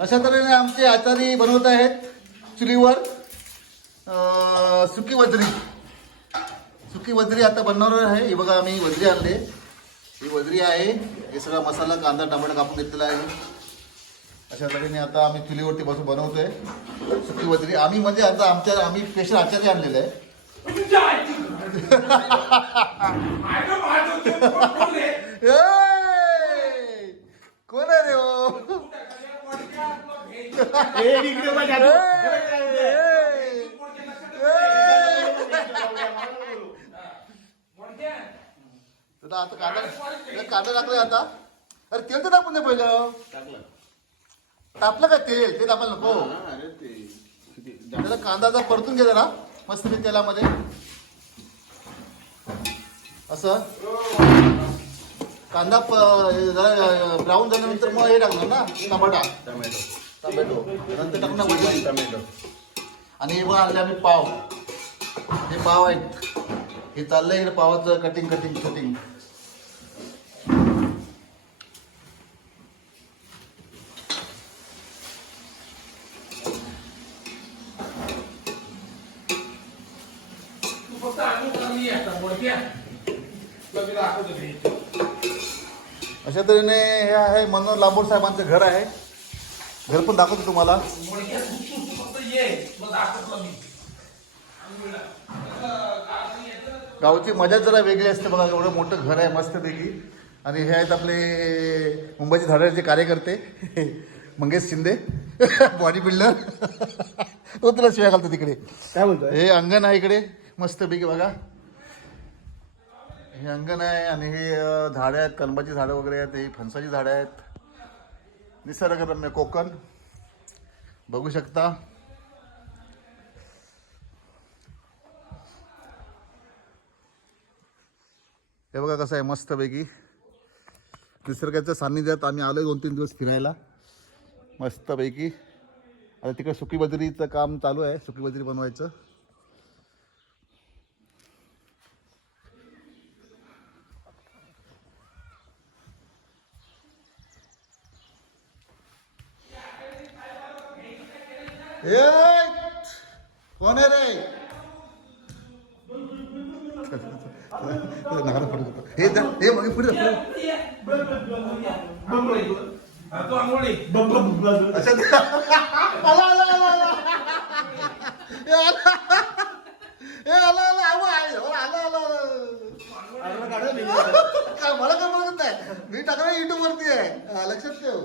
अशा तऱ्हेने आमचे आचारी बनवत आहेत चुलीवर सुकी वजरी आता बनवणार आहे. ही बघा आम्ही वजरी आणले, ही वजरी आहे. हे सगळा मसाला कांदा टमाटर कापून घेतलेला आहे. अशा तऱ्हेने आता आम्ही चुलीवरती बसून बनवतोय सुकी वजरी. आम्ही म्हणजे आता आम्ही स्पेशल आचार्य आणलेलं आहे. कोण आहे रे हो? आता कांदा टाकलाय आता. अरे तेल तर टाकून दे पहिलं. तापलं काय तेल? ते तापायला नको. त्याला कांदा जर परतून घे जरा मस्त तेलामध्ये असं. कांदा ब्राऊन झाल्यानंतर मग हे टाकणार ना टोमॅटो नंतर टाकणार वजरी टोमॅटो. आणि हे बघा आणले आम्ही पाव. हे पाव आहेत. हे चाललंय इकडे पावाचं कटिंग. अशा तऱ्हेने हे आहे मनोहर लांबोड साहेबांचं घर आहे. घर पण दाखवतो तुम्हाला. गावची मजा जरा वेगळी असते बघा. एवढं मोठं घर आहे मस्तपैकी. आणि हे आहेत आपले मुंबईचे धडाडीचे कार्यकर्ते मंगेश शिंदे बॉडी बिल्डर. तो तुला शिवाय घालतो तिकडे. काय बोलतो? हे अंगण आहे इकडे मस्तपैकी बघा. हे अंगण आहे. आणि हे झाडं आहेत, कलमाची झाडं वगैरे आहेत. हे फणसाची झाडं आहेत. निसर्गरम्य कोकण बघू शकता. हे बघा कसं आहे मस्तपैकी निसर्गाच्या सान्निध्यात आम्ही आलोय 2-3 दिवस फिरायला मस्तपैकी. आता तिकडे सुकी वजरीचं काम चालू आहे. सुकी वजरी बनवायचं. कोण आहे रे? हे मग पुढे मला काय बोलत नाही. मी टाकणार युट्यूब वरती आहे, लक्षात ठेव.